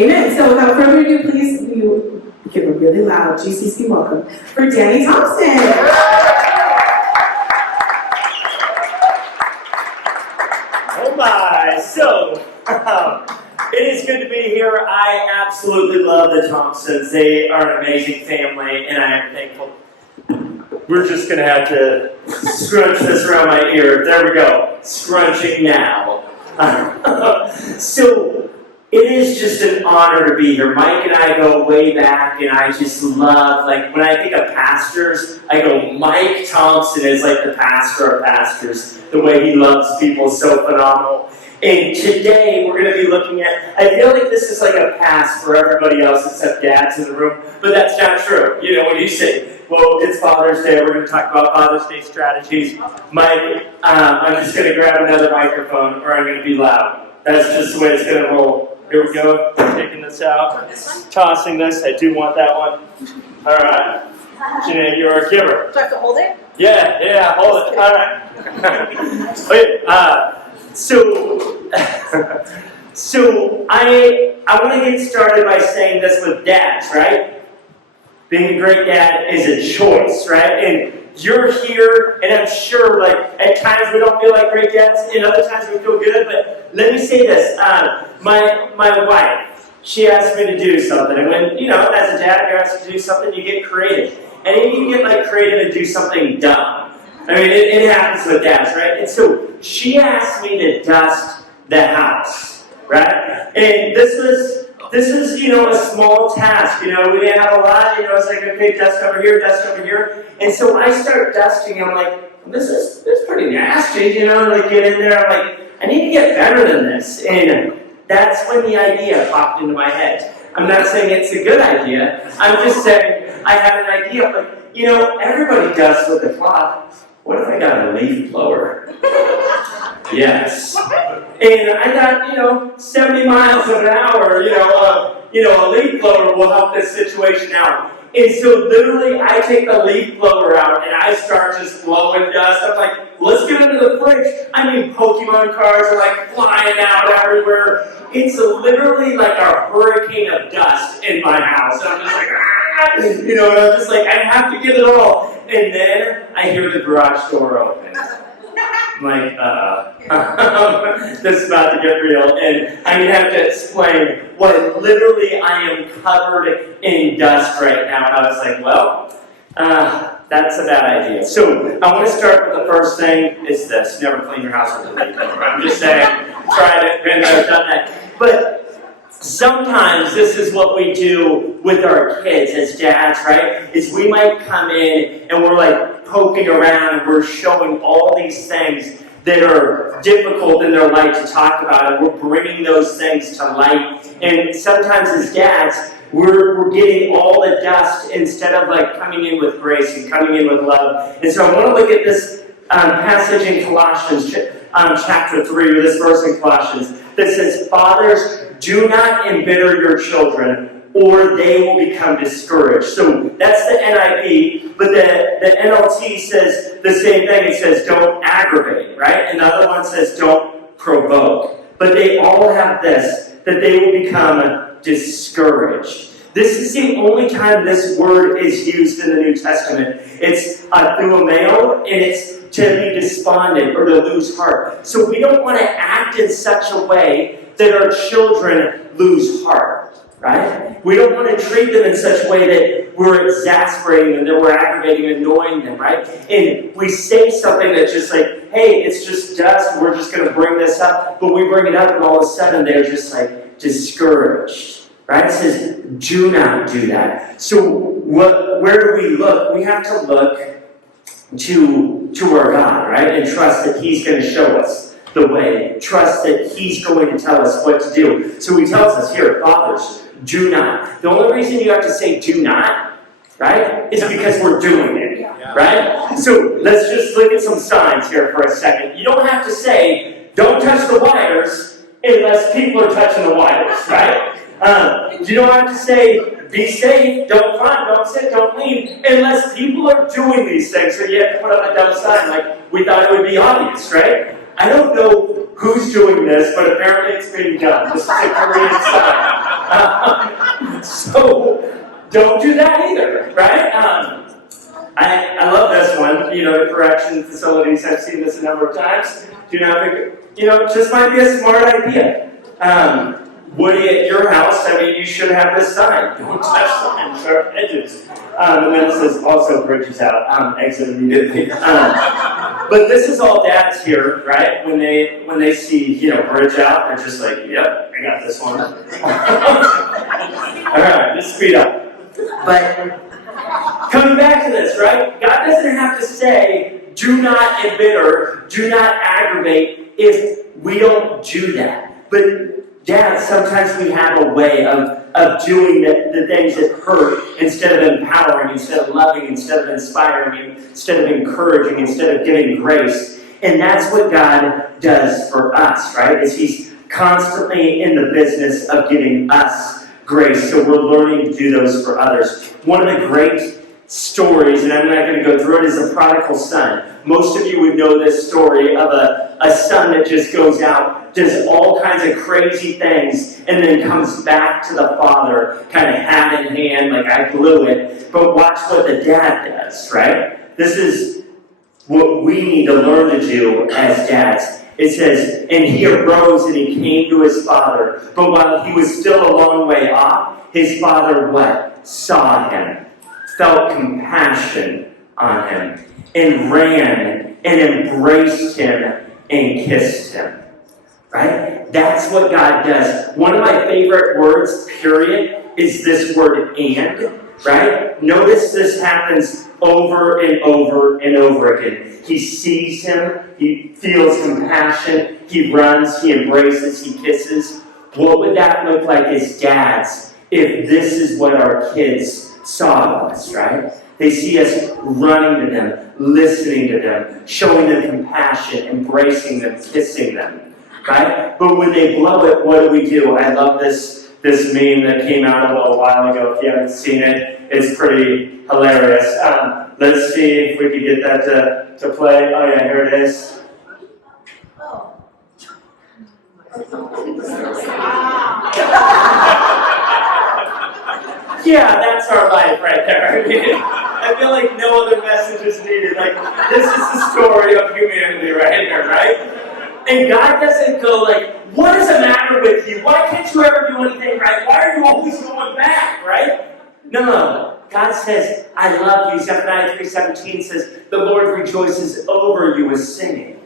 Amen. So without further ado, please you give a really loud GCC welcome for Danny Thompson. Oh my, so it is good to be here. I absolutely love the Thompsons. They are an amazing family, and I am thankful. We're just going to have to scrunch this around my ear. There we go. Scrunching now. So it is just an honor to be here. Mike and I go way back, and I just love, like, when I think of pastors, I go, Mike Thompson is like the pastor of pastors. The way he loves people is so phenomenal. And today, we're going to be looking at, I feel like this is like a pass for everybody else except dads in the room, but that's not true. You know, when you say, well, it's Father's Day, we're going to talk about Father's Day strategies. Mike, I'm just going to grab another microphone, or I'm going to be loud. That's just the way it's going to roll. Here we go. Taking this out. Tossing this. I do want that one. All right. Janae, you're a giver. Do I have to hold it? Yeah, hold it. All right. Okay, so I want to get started by saying this with dads, right? Being a great dad is a choice, right? And you're here, and I'm sure, like, at times we don't feel like great dads, and other times we feel good, but let me say this. My wife, she asked me to do something, and when, you know, as a dad, you're asked to do something, you get creative. And then you get, like, creative and do something dumb. I mean, it happens with dads, right? And so she asked me to dust the house, right? And this was, you know, a small task. You know, we didn't have a lot. You know, it's like, okay, dust over here, dust over here. And so I start dusting. I'm like, this is pretty nasty. You know, like, get in there. I'm like, I need to get better than this. And that's when the idea popped into my head. I'm not saying it's a good idea. I'm just saying I had an idea. I'm like, you know, everybody dusts with a cloth. What if I got a leaf blower? Yes. And I got, you know, 70 miles an hour, a leaf blower will help this situation out. And so literally I take the leaf blower out and I start just blowing dust. I'm like, let's get into the fridge. I mean, Pokemon cards are like flying out everywhere. It's literally like a hurricane of dust in my house. And I'm just like, you know, and I'm just like, I have to get it all. And then I hear the garage door open. I'm like, this is about to get real. And I'm going to have to explain what literally I am covered in dust right now. And I was like, well, that's a bad idea. So I want to start with the first thing is this. Never clean your house with a leaf blower. I'm just saying, tried it, been there, done that. But sometimes this is what we do with our kids as dads, right? Is we might come in and we're like poking around and we're showing all these things that are difficult in their life to talk about, and we're bringing those things to light. And sometimes as dads, we're getting all the dust instead of like coming in with grace and coming in with love. And so I want to look at this passage in Colossians chapter 3, or this verse in Colossians, that says, "Fathers, do not embitter your children, or they will become discouraged." So that's the NIV, but the NLT says the same thing. It says, don't aggravate, right? And the other one says, don't provoke. But they all have this, that they will become discouraged. This is the only time this word is used in the New Testament. It's through a male, and it's to be despondent or to lose heart. So we don't want to act in such a way that our children lose heart, right? We don't want to treat them in such a way that we're exasperating them, that we're aggravating, annoying them, right? And we say something that's just like, hey, it's just dust, we're just going to bring this up, but we bring it up and all of a sudden they're just like discouraged, right? It says, do not do that. So where do we look? We have to look to our God, right? And trust that He's going to show us the way. Trust that He's going to tell us what to do. So He tells us here, fathers, do not. The only reason you have to say do not, right, is because we're doing it, right? So let's just look at some signs here for a second. You don't have to say, don't touch the wires unless people are touching the wires, right? You don't have to say, be safe, don't climb, don't sit, don't lean, unless people are doing these things. So you have to put up a dumb sign, like we thought it would be obvious, right? I don't know who's doing this, but apparently it's being done. This is a Korean sign. So don't do that either, right? I love this one. The correction facilities, I've seen this a number of times. Do not, just might be a smart idea. Woody, at your house, you should have this sign. Don't touch signs, sharp edges. And then it says also bridges out, exit immediately. But this is all dads here, right? When they see, bridge out, they're just like, yep, I got this one. All right, just speed up. But coming back to this, right? God doesn't have to say, do not embitter, do not aggravate if we don't do that. But dads, sometimes we have a way of doing the things that hurt instead of empowering, instead of loving, instead of inspiring, instead of encouraging, instead of giving grace. And that's what God does for us, right? Is He's constantly in the business of giving us grace. So we're learning to do those for others. One of the great stories, and I'm not going to go through it, is the prodigal son. Most of you would know this story of a son that just goes out, does all kinds of crazy things, and then comes back to the father, kind of hat in hand, like I blew it. But watch what the dad does, right? This is what we need to learn to do as dads. It says, and he arose and he came to his father. But while he was still a long way off, his father what? Saw him, felt compassion on him, and ran and embraced him and kissed him. Right? That's what God does. One of my favorite words, period, is this word and. Right? Notice this happens over and over and over again. He sees him, he feels compassion, he runs, he embraces, he kisses. What would that look like as dads if this is what our kids saw of us, right? They see us running to them, listening to them, showing them compassion, embracing them, kissing them, right? But when they blow it, what do? I love this meme that came out a little while ago. If you haven't seen it, it's pretty hilarious. Let's see if we can get that to play. Oh yeah, here it is. Yeah, that's our life right there. I feel like no other message is needed. Like, this is the story of humanity right here, right? And God doesn't go like, what is the matter with you? Why can't you ever do anything right? Why are you always going back, right? No. God says, I love you. Zephaniah 3:17 says, the Lord rejoices over you with singing,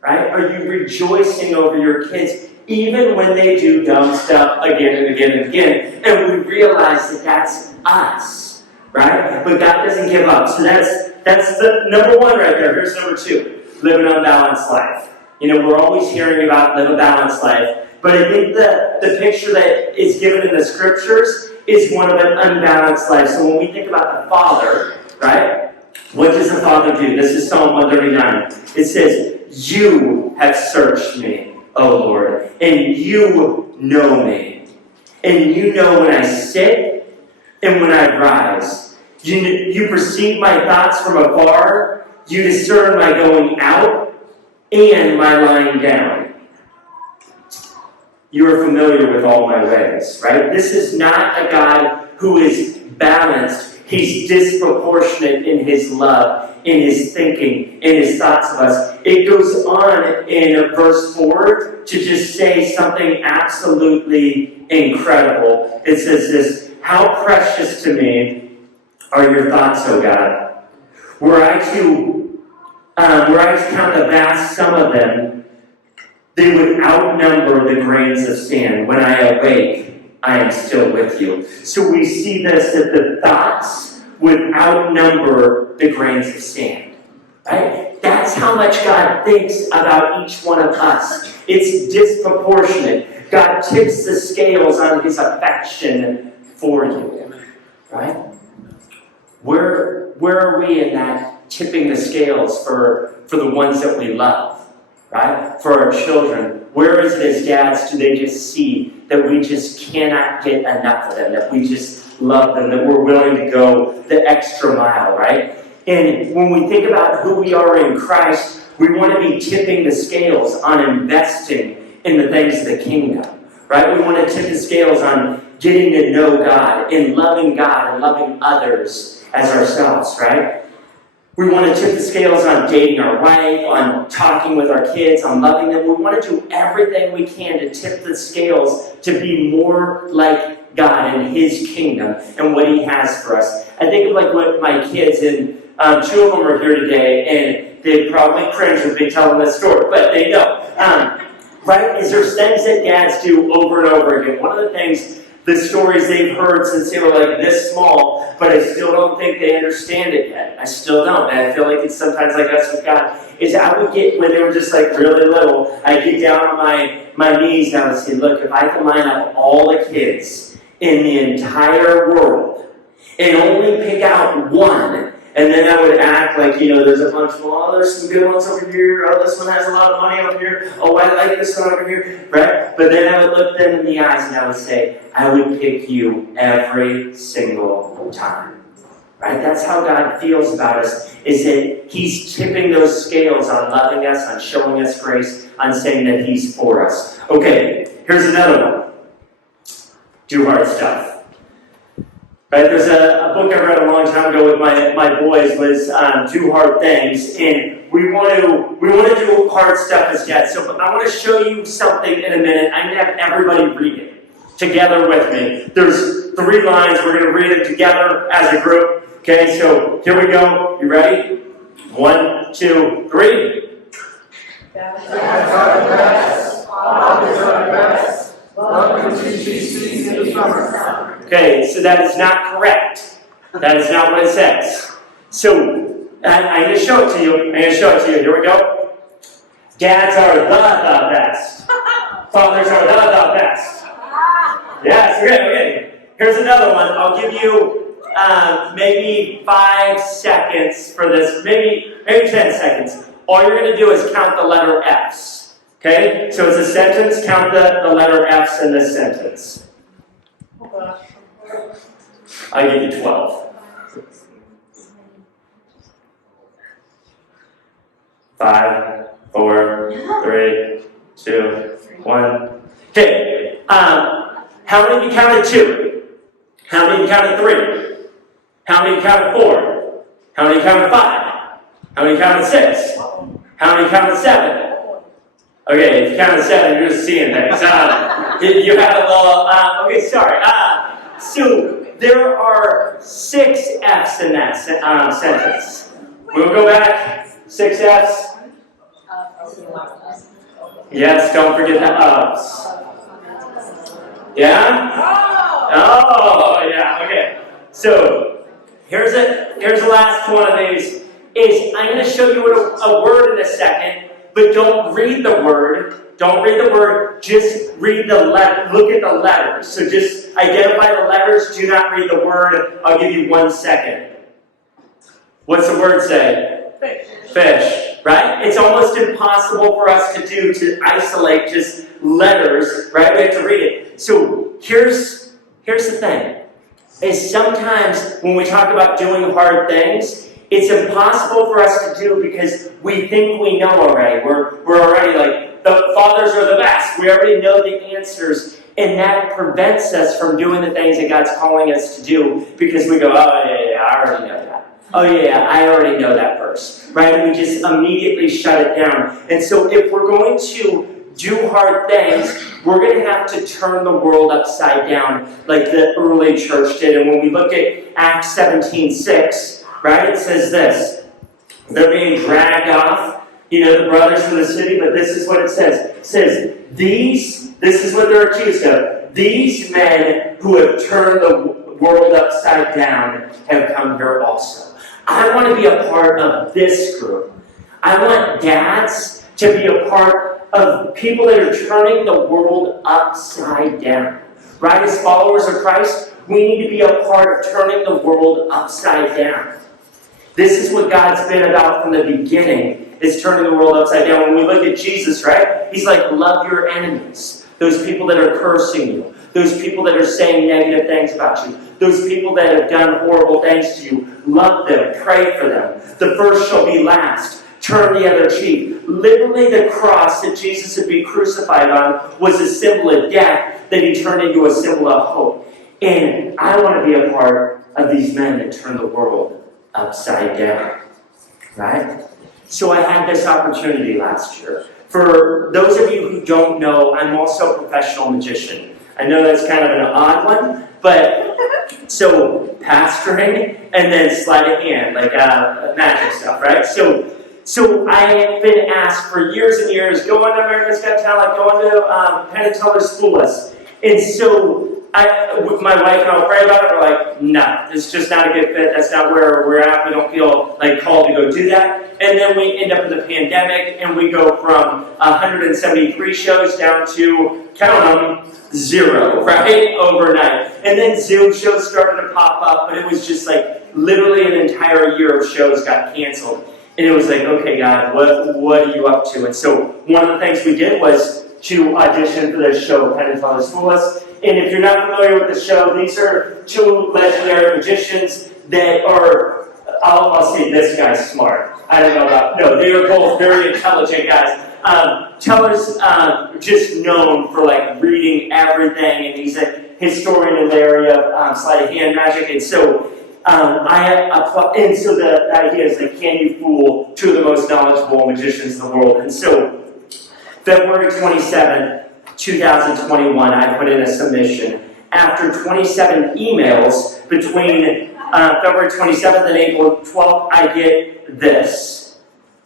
right? Are you rejoicing over your kids, even when they do dumb stuff again and again and again? And we realize that that's us, right? But God doesn't give up. So that's the number one right there. Here's number two, live an unbalanced life. We're always hearing about live a balanced life, but I think the picture that is given in the scriptures is one of an unbalanced life. So when we think about the Father, right, what does the Father do? This is Psalm 139. It says, you have searched me, O Lord, and you know me. And you know when I sit and when I rise. You perceive my thoughts from afar. You discern my going out and my lying down. You are familiar with all my ways, right? This is not a God who is balanced. He's disproportionate in his love, in his thinking, in his thoughts of us. It goes on in verse 4 to just say something absolutely incredible. It says this, how precious to me are your thoughts, O God. Were I to count the vast sum of them, they would outnumber the grains of sand. When I awake, I am still with you. So we see this, that the thoughts would outnumber the grains of sand. Right? That's how much God thinks about each one of us. It's disproportionate. God tips the scales on his affection for you. Right? Where are we in that tipping the scales for the ones that we love? Right? For our children. Where is it as dads, do they just see that we just cannot get enough of them, that we just love them, that we're willing to go the extra mile, right? And when we think about who we are in Christ, we want to be tipping the scales on investing in the things of the kingdom, right? We want to tip the scales on getting to know God and loving others as ourselves, right? We want to tip the scales on dating our wife, on talking with our kids, on loving them. We want to do everything we can to tip the scales to be more like God and His kingdom and what He has for us. I think of like what my kids, and two of them are here today, and they probably cringe when they tell them this story, but they know. Right? Is there's things that dads do over and over again. One of the things, the stories they've heard since they were like this small, but I still don't think they understand it yet. I still don't. And I feel like it's sometimes like us with God, is I would get, when they were just like really little, I'd get down on my knees and I would say, look, if I can line up all the kids in the entire world and only pick out one, and then I would act like, there's a bunch of, oh, there's some good ones over here. Oh, this one has a lot of money over here. Oh, I like this one over here. Right? But then I would look them in the eyes and I would say, I would pick you every single time. Right? That's how God feels about us, is that He's tipping those scales on loving us, on showing us grace, on saying that He's for us. Okay, here's another one. Do hard stuff. Right, there's a book I read a long time ago with my boys, was Do Hard Things, and we want to do hard stuff as dads. So I want to show you something in a minute. I'm going to have everybody read it together with me. There's 3 lines. We're going to read it together as a group. Okay, so here we go. You ready? 1, 2, 3. Okay, so that is not correct. That is not what it says. So, I'm going to show it to you. Here we go. Dads are the best. Fathers are the best. Yes, okay. Here's another one. I'll give you maybe 5 seconds for this. Maybe 10 seconds. All you're going to do is count the letter F's. Okay? So it's a sentence. Count the letter F's in this sentence. I'll give you 12. 5, 4, 3, 2, 1. Okay. How many of you counted 2? How many of you counted 3? How many of you counted 4? How many of you counted 5? How many of you counted 6? How many of you counted 7? Okay, if you counted 7, you're just seeing things. You have a little, okay, sorry. So, there are 6 F's in that sentence. We'll go back. 6 F's. Yes, don't forget the ups. Yeah? Oh, yeah, okay. So, here's the last one of these. I'm going to show you a word in a second, but don't read the word. Don't read the word. Just read the letter. Look at the letters. So just identify the letters. Do not read the word. I'll give you 1 second. What's the word say? Fish. Right? It's almost impossible for us to isolate just letters. Right? We have to read it. So here's the thing. Is sometimes when we talk about doing hard things, it's impossible for us to do because we think we know already. We're already like, the fathers are the best. We already know the answers. And that prevents us from doing the things that God's calling us to do because we go, oh, yeah, I already know that. Oh, yeah, I already know that verse. Right? And we just immediately shut it down. And so if we're going to do hard things, we're going to have to turn the world upside down like the early church did. And when we look at Acts 17:6, right, it says this. They're being dragged off, the brothers from the city, but this is what it says. It says, this is what they're accused of. These men who have turned the world upside down have come here also. I want to be a part of this group. I want dads to be a part of people that are turning the world upside down. Right? As followers of Christ, we need to be a part of turning the world upside down. This is what God's been about from the beginning, is turning the world upside down. When we look at Jesus, right? He's like, love your enemies. Those people that are cursing you. Those people that are saying negative things about you. Those people that have done horrible things to you. Love them. Pray for them. The first shall be last. Turn the other cheek. Literally the cross that Jesus would be crucified on was a symbol of death that he turned into a symbol of hope. And I want to be a part of these men that turn the world upside down, right? So I had this opportunity last year. For those of you who don't know, I'm also a professional magician. I know that's kind of an odd one, but so pastoring and then sleight of hand, like magic stuff, right? So I have been asked for years and years, go on to America's Got Talent, go on to Penn and Teller's School Us. And so with my wife and I pray about it, we're like, no, it's just not a good fit. That's not where we're at. We don't feel like called to go do that. And then we end up in the pandemic, and we go from 173 shows down to, count them, 0, right? Overnight. And then Zoom shows started to pop up, but it was just like literally an entire year of shows got canceled. And it was like, okay, God, what are you up to? And so one of the things we did was to audition for this show, Penn and Teller's School Us. And if you're not familiar with the show, these are two legendary magicians that are, I'll say this guy's smart. I don't know about, no, they are both very intelligent guys. Teller's just known for like reading everything, and he's a historian in the area of sleight of hand magic. And so so the idea is like, can you fool two of the most knowledgeable magicians in the world? And so February 27th, 2021, I put in a submission. After 27 emails between February 27th and April 12th, I get this.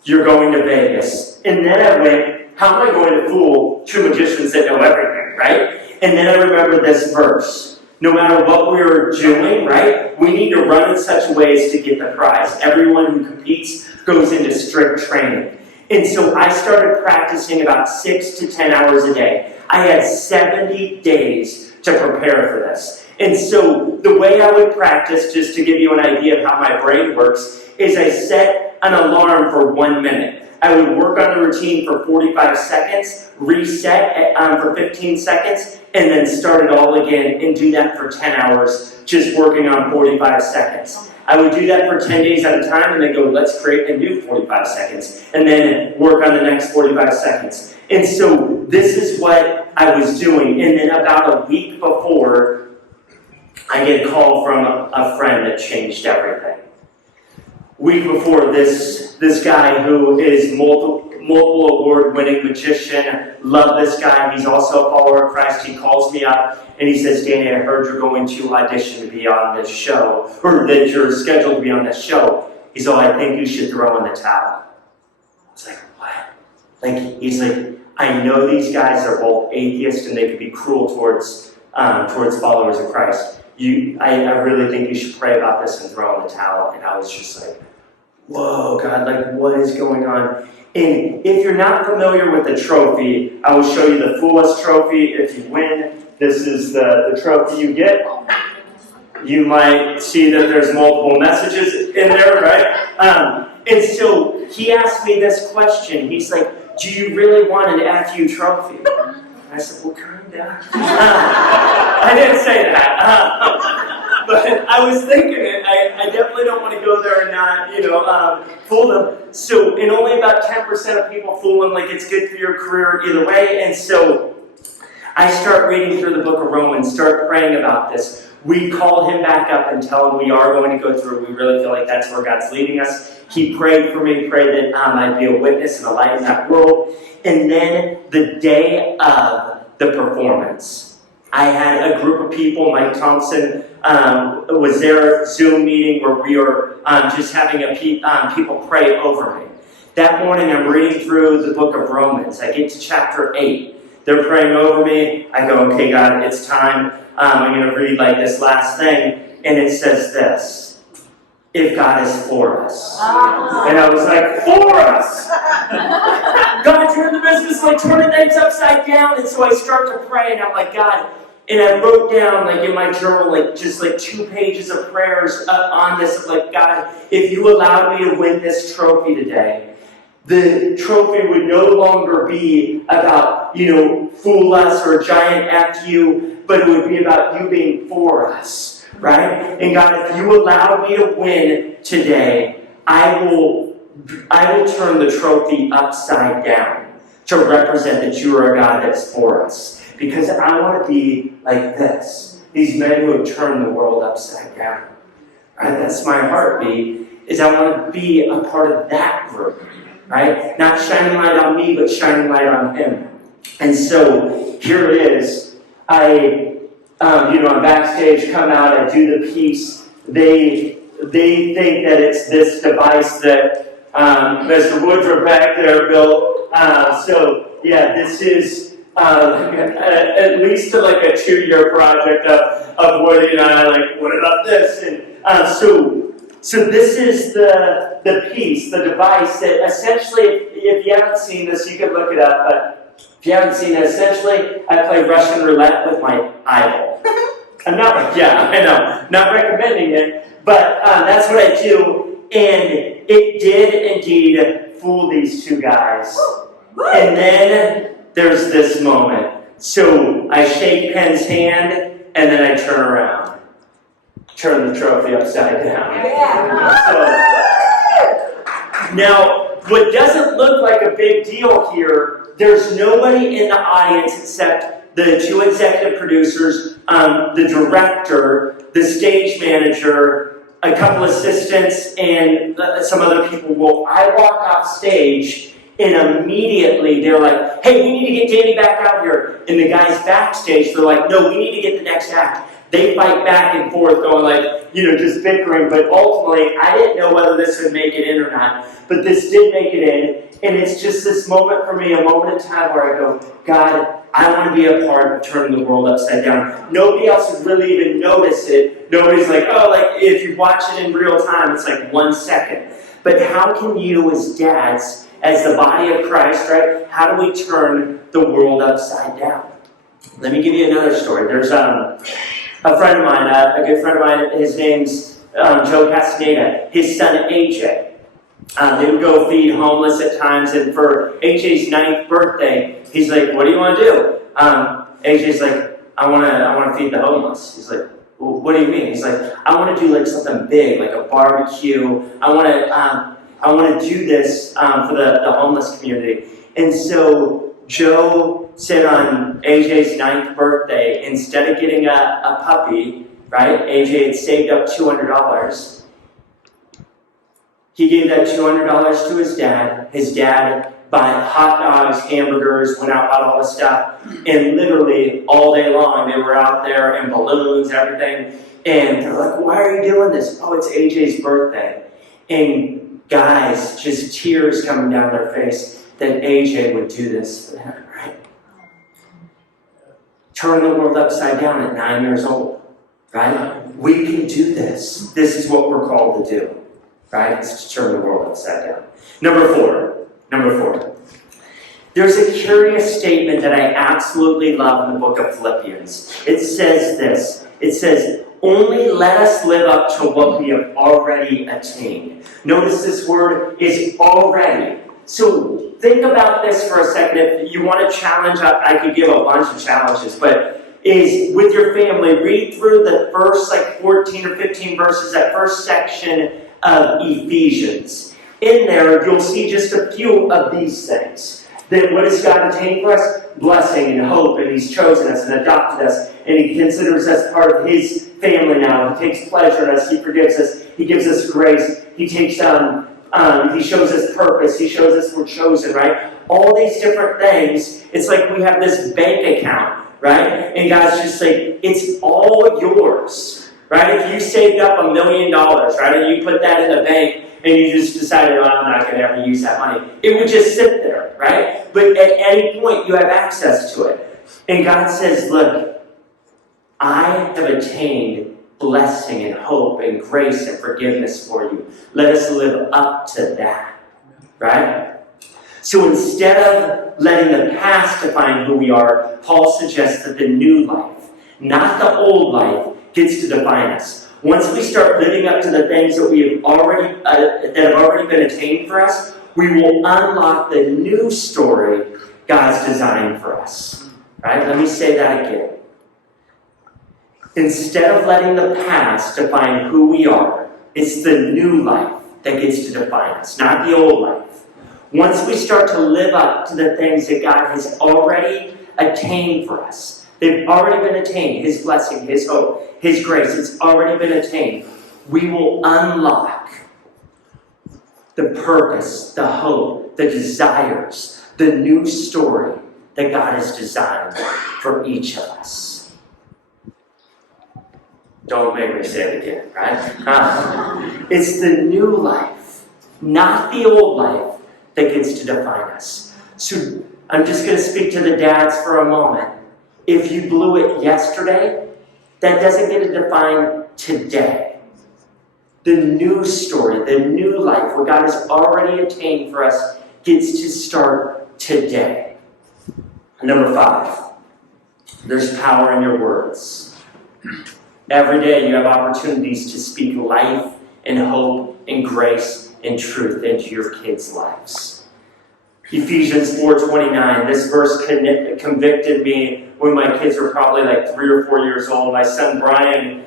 You're going to Vegas. And then I went, how am I going to fool two magicians that know everything, right? And then I remember this verse. No matter what we're doing, right, we need to run in such ways to get the prize. Everyone who competes goes into strict training. And so I started practicing about 6 to 10 hours a day. I had 70 days to prepare for this. And so the way I would practice, just to give you an idea of how my brain works, is I set an alarm for 1 minute. I would work on the routine for 45 seconds, reset for 15 seconds, and then start it all again and do that for 10 hours, just working on 45 seconds. I would do that for 10 days at a time and then go, let's create a new 45 seconds, and then work on the next 45 seconds. And so this is what I was doing. And then about a week before, I get a call from a friend that changed everything. Week before, this guy who is multiple award-winning magician, love this guy. He's also a follower of Christ. He calls me up and he says, Danny, I heard you're going to audition to be on this show, or that you're scheduled to be on this show. He's like, I think you should throw in the towel. I was like, what? He's like, I know these guys are both atheists and they could be cruel towards followers of Christ. I really think you should pray about this and throw in the towel. And I was just like, whoa, God, like what is going on? And if you're not familiar with the trophy, I will show you the Fool Us trophy. If you win, this is the trophy you get. You might see that there's multiple messages in there, right? And so he asked me this question. He's like, do you really want an FU trophy? And I said, well, kinda. I didn't say that. But I was thinking it. I definitely don't want to go there and not, fool them. So, and only about 10% of people fool them, like it's good for your career either way. And so I start reading through the book of Romans, start praying about this. We call him back up and tell him we are going to go through. We really feel like that's where God's leading us. He prayed for me, prayed that I'd be a witness and a light in that world. And then the day of the performance, I had a group of people. Mike Thompson was there, Zoom meeting where we were just having people pray over me. That morning I'm reading through the book of Romans. I get to chapter 8. They're praying over me. I go, okay, God, it's time. I'm going to read like this last thing. And it says this: if God is for us. And I was like, for us! God, you're in the business of like turning things upside down. And so I start to pray, and I'm like, God. And I wrote down, like in my journal, like just like 2 pages of prayers on this, of like, God, if you allowed me to win this trophy today, the trophy would no longer be about, fool us or giant FU, but it would be about you being for us, right? And God, if you allowed me to win today, I will turn the trophy upside down to represent that you are a God that's for us. Because I want to be like this. these men who have turned the world upside down. Right? That's my heartbeat, is I want to be a part of that group. Right? Not shining light on me, but shining light on him. And so here it is. I'm backstage, come out, I do the piece. They think that it's this device that Mr. Woodruff back there built. This is at least like a 2-year project of Woody and I. Like, what about this? And so this is the piece, the device that essentially, if you haven't seen this, you can look it up. But if you haven't seen it, essentially, I play Russian roulette with my eyeball. I'm not recommending it, but that's what I do. And it did indeed fool these two guys. And then there's this moment. So I shake Penn's hand, and then I turn around. Turn the trophy upside down. Now, what doesn't look like a big deal here, there's nobody in the audience except the 2 executive producers, the director, the stage manager, a couple assistants, and some other people. Well, I walk off stage, and immediately they're like, hey, we need to get Danny back out here. And the guys backstage, they're like, no, we need to get the next act. They fight back and forth, going like, just bickering. But ultimately, I didn't know whether this would make it in or not. But this did make it in. And it's just this moment for me, a moment in time where I go, God, I want to be a part of turning the world upside down. Nobody else would really even notice it. Nobody's like, if you watch it in real time, it's like 1 second. But how can you as dads, as the body of Christ, right, how do we turn the world upside down? Let me give you another story. There's a friend of mine, a good friend of mine, his name's Joe Castaneda. His son, AJ. They would go feed homeless at times, and for AJ's 9th birthday, he's like, what do you want to do? AJ's like, I want to feed the homeless. He's like, well, what do you mean? He's like, I want to do like something big, like a barbecue. I want to do this for the homeless community. And so Joe said on AJ's 9th birthday, instead of getting a puppy, right? AJ had saved up $200. He gave that $200 to his dad. His dad bought hot dogs, hamburgers, went out, bought all this stuff. And literally all day long, they were out there and balloons, everything. And they're like, why are you doing this? Oh, it's AJ's birthday. And guys, just tears coming down their face that AJ would do this for them, right? Turn the world upside down at 9 years old, right? We can do this. This is what we're called to do. Right? It's to turn the world upside down. Number four. There's a curious statement that I absolutely love in the book of Philippians. It says this. It says, only let us live up to what we have already attained. Notice this word is already. So think about this for a second. If you want a challenge, I could give a bunch of challenges, but is with your family, read through the first 14 or 15 verses, that first section of Ephesians. In there, you'll see just a few of these things. That what has God attained for us? Blessing and hope, and He's chosen us and adopted us, and He considers us part of His family now. He takes pleasure in us. He forgives us. He gives us grace. He takes He shows us purpose. He shows us we're chosen, right? All these different things. It's like we have this bank account, right? And God's just like, it's all yours. Right? If you saved up $1 million, right, and you put that in the bank, and you just decided, I'm not going to ever use that money, it would just sit there, right? But at any point, you have access to it. And God says, look, I have attained blessing and hope and grace and forgiveness for you. Let us live up to that, right? So instead of letting the past define who we are, Paul suggests that the new life, not the old life, gets to define us. Once we start living up to the things that we have already that have already been attained for us, we will unlock the new story God's designed for us. Right? Let me say that again. Instead of letting the past define who we are, it's the new life that gets to define us, not the old life. Once we start to live up to the things that God has already attained for us, They've already been attained. His blessing, His hope, His grace, it's already been attained. We will unlock the purpose, the hope, the desires, the new story that God has designed for each of us. Don't make me say it again, right? It's the new life, not the old life, that gets to define us. So I'm just going to speak to the dads for a moment. If you blew it yesterday, that doesn't get to define today. The new story, the new life, what God has already attained for us, gets to start today. Number 5, there's power in your words. Every day you have opportunities to speak life and hope and grace and truth into your kids' lives. Ephesians 4:29, this verse convicted me when my kids were probably like 3 or 4 years old. My son Brian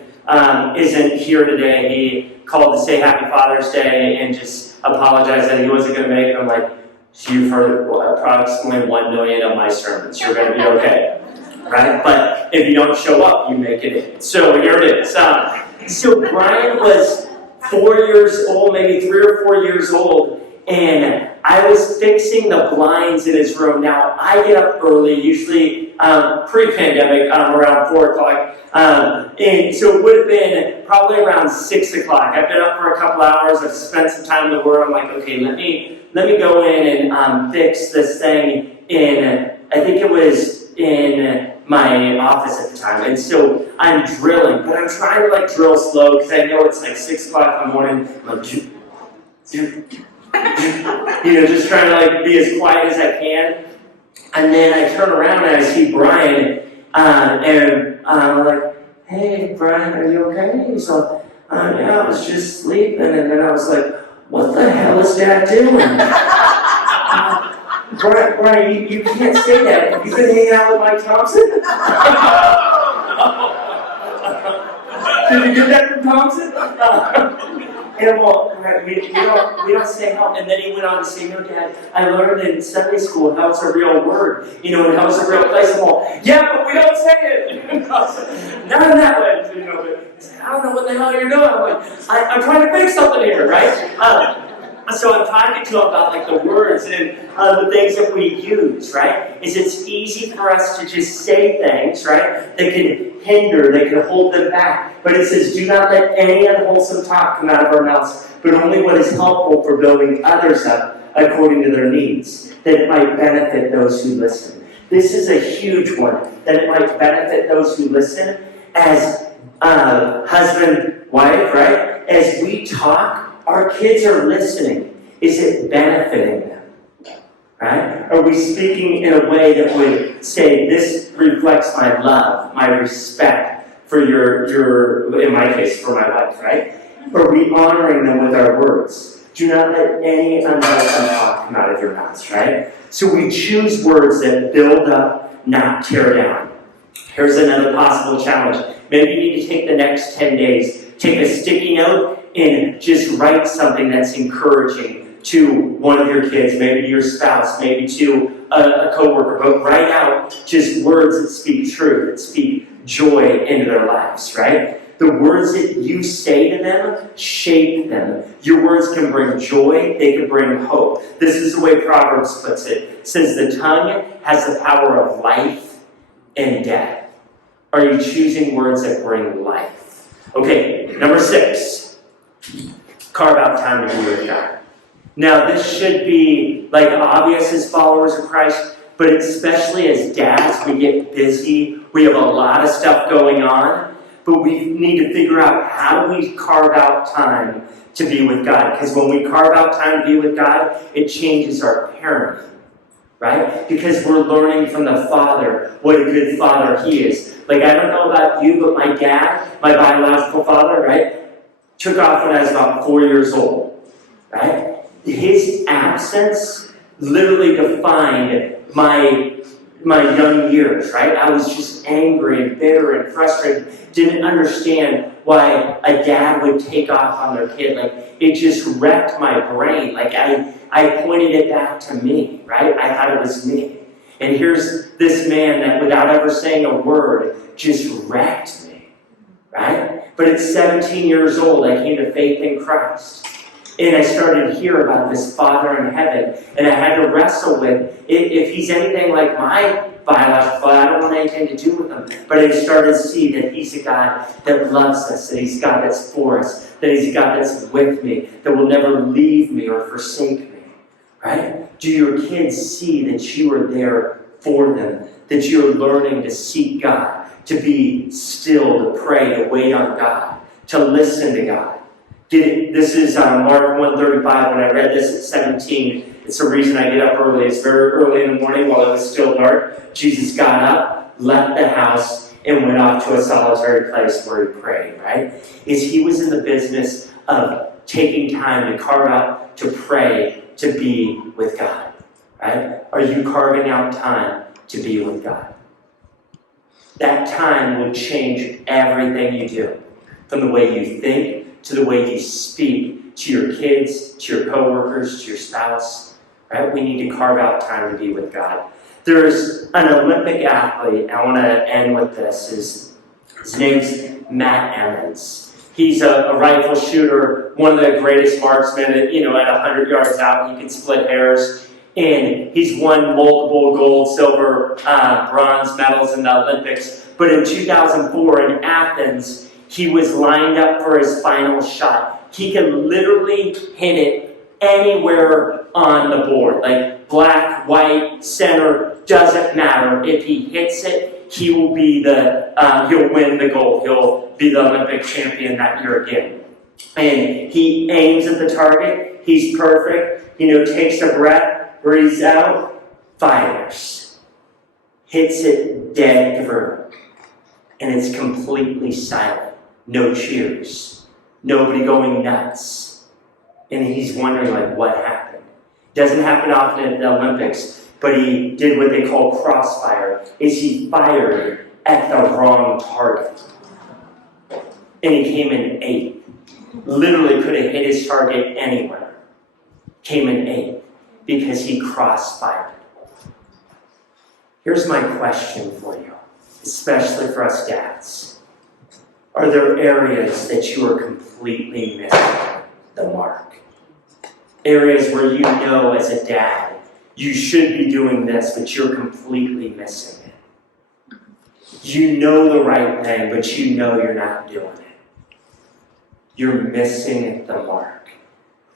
isn't here today. He called to say Happy Father's Day and just apologized that he wasn't going to make it. I'm like, you've heard approximately 1 million of my sermons. You're going to be okay. Right? But if you don't show up, you make it in. So here it is. So Brian was 4 years old, maybe 3 or 4 years old, and I was fixing the blinds in his room. Now, I get up early, usually pre-pandemic, around 4 o'clock. And so it would have been probably around 6 o'clock. I've been up for a couple hours. I've spent some time in the Word. I'm like, okay, let me go in and fix this thing in, I think it was in my office at the time. And so I'm drilling, but I'm trying to drill slow because I know it's like 6 o'clock in the morning. I'm like, just trying to be as quiet as I can. And then I turn around and I see Brian, and I'm like, hey, Brian, are you okay? He's like, yeah, I was just sleeping. And then I was like, what the hell is Dad doing? Brian, you can't say that. Have you been hanging out with Mike Thompson? Did you get that from Thompson? And well, we don't say help. And then he went on to say, no, Dad, I learned in Sunday school how it's a real word, and how it's a real place. And well, yeah, but we don't say it. Not in that way, but he's like, I don't know what the hell you're doing. I'm like, I'm trying to fix something here, right? So I'm talking to him about the words and the things that we use, right? It's easy for us to just say things, right, that can hinder, that can hold them back. But it says, do not let any unwholesome talk come out of our mouths, but only what is helpful for building others up according to their needs, that it might benefit those who listen. This is a huge one, that it might benefit those who listen as husband, wife, right? As we talk, our kids are listening. Is it benefiting them? Right? Are we speaking in a way that would say, this reflects my love, my respect for your in my case, for my wife, right? Are we honoring them with our words? Do not let any unwholesome talk come out of your mouths, right? So we choose words that build up, not tear down. Here's another possible challenge. Maybe you need to take the next 10 days, take a sticky note, and just write something that's encouraging to one of your kids, maybe to your spouse, maybe to a coworker, but write out just words that speak truth, that speak joy into their lives, right? The words that you say to them shape them. Your words can bring joy, they can bring hope. This is the way Proverbs puts it. It says the tongue has the power of life and death. Are you choosing words that bring life? Okay, number 6. Carve out time to be with God. Now, this should be obvious as followers of Christ, but especially as dads, we get busy. We have a lot of stuff going on, but we need to figure out how do we carve out time to be with God. Because when we carve out time to be with God, it changes our parenting, right? Because we're learning from the Father what a good father He is. I don't know about you, but my dad, my biological father, right, took off when I was about 4 years old, right? His absence literally defined my young years, right? I was just angry and bitter and frustrated, didn't understand why a dad would take off on their kid. It just wrecked my brain. I pointed it back to me, right? I thought it was me. And here's this man that without ever saying a word just wrecked me, right? But at 17 years old, I came to faith in Christ. And I started to hear about this Father in heaven. And I had to wrestle with, if he's anything like my biological father, I don't want anything to do with him. But I started to see that he's a God that loves us, that he's a God that's for us, that he's a God that's with me, that will never leave me or forsake me. Right? Do your kids see that you are there for them, that you're learning to seek God, to be still, to pray, to wait on God, to listen to God? This is Mark 1:35. When I read this at 17, it's the reason I get up early. It's very early in the morning while it was still dark. Jesus got up, left the house, and went off to a solitary place where he prayed, right? He was in the business of taking time to carve out, to pray, to be with God, right? Are you carving out time to be with God? That time will change everything you do, from the way you think, to the way you speak to your kids, to your coworkers, to your spouse, right? We need to carve out time to be with God. There's an Olympic athlete, I want to end with this, his name's Matt Emmons. He's a rifle shooter, one of the greatest marksmen, at 100 yards out, he can split hairs. And he's won multiple gold, silver, bronze medals in the Olympics. But in 2004 in Athens, he was lined up for his final shot. He could literally hit it anywhere on the board. Like black, white, center, doesn't matter. If he hits it, he will be he'll win the gold. He'll be the Olympic champion that year again. And he aims at the target. He's perfect. Takes a breath, breathes out, fires. Hits it dead through. And it's completely silent. No cheers. Nobody going nuts. And he's wondering, what happened? Doesn't happen often at the Olympics, but he did what they call crossfire, is he fired at the wrong target. And he came in 8th. Literally could have hit his target anywhere. Came in 8th because he crossfired. Here's my question for you, especially for us dads. Are there areas that you are completely missing the mark? Areas where as a dad, you should be doing this, but you're completely missing it. You know the right thing, but you're not doing it. You're missing the mark.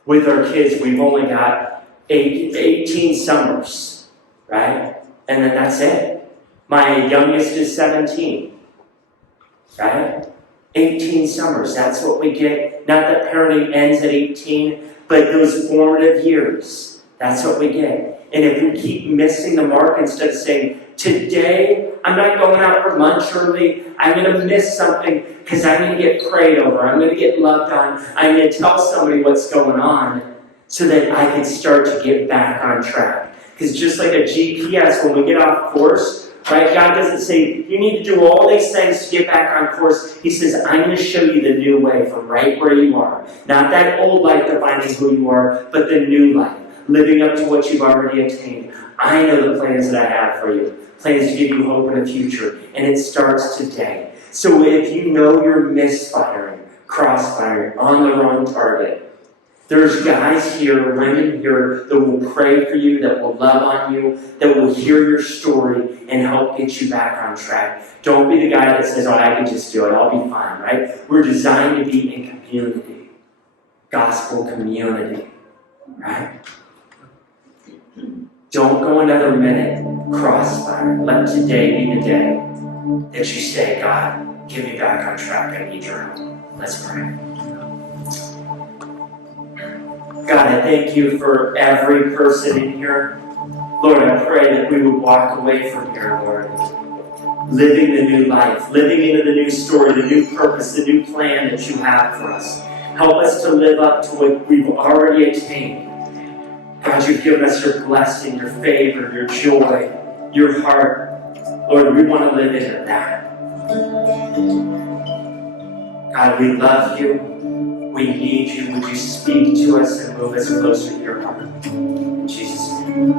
With our kids, we've only got 18 summers, right? And then that's it. My youngest is 17, right? 18 summers, that's what we get. Not that parenting ends at 18, but those formative years, that's what we get. And if we keep missing the mark instead of saying, today, I'm not going out for lunch early, I'm going to miss something because I'm going to get prayed over, I'm going to get loved on, I'm going to tell somebody what's going on so that I can start to get back on track. Because just like a GPS, when we get off course, right? God doesn't say, you need to do all these things to get back on course. He says, I'm going to show you the new way from right where you are. Not that old life defining who you are, but the new life. Living up to what you've already attained. I know the plans that I have for you. Plans to give you hope in the future. And it starts today. So if you know you're misfiring, crossfiring, on the wrong target, there's guys here, women here that will pray for you, that will love on you, that will hear your story and help get you back on track. Don't be the guy that says, I can just do it, I'll be fine, right? We're designed to be in community. Gospel community, right? Don't go another minute crossfire. Let today be the day that you say, God, get me back on track, I need your help. Let's pray. God, I thank you for every person in here. Lord, I pray that we would walk away from here, Lord, living the new life, living into the new story, the new purpose, the new plan that you have for us. Help us to live up to what we've already attained. God, you've given us your blessing, your favor, your joy, your heart. Lord, we want to live into that. God, we love you. We need you. Would you speak to us and move us closer to your heart? In Jesus' name.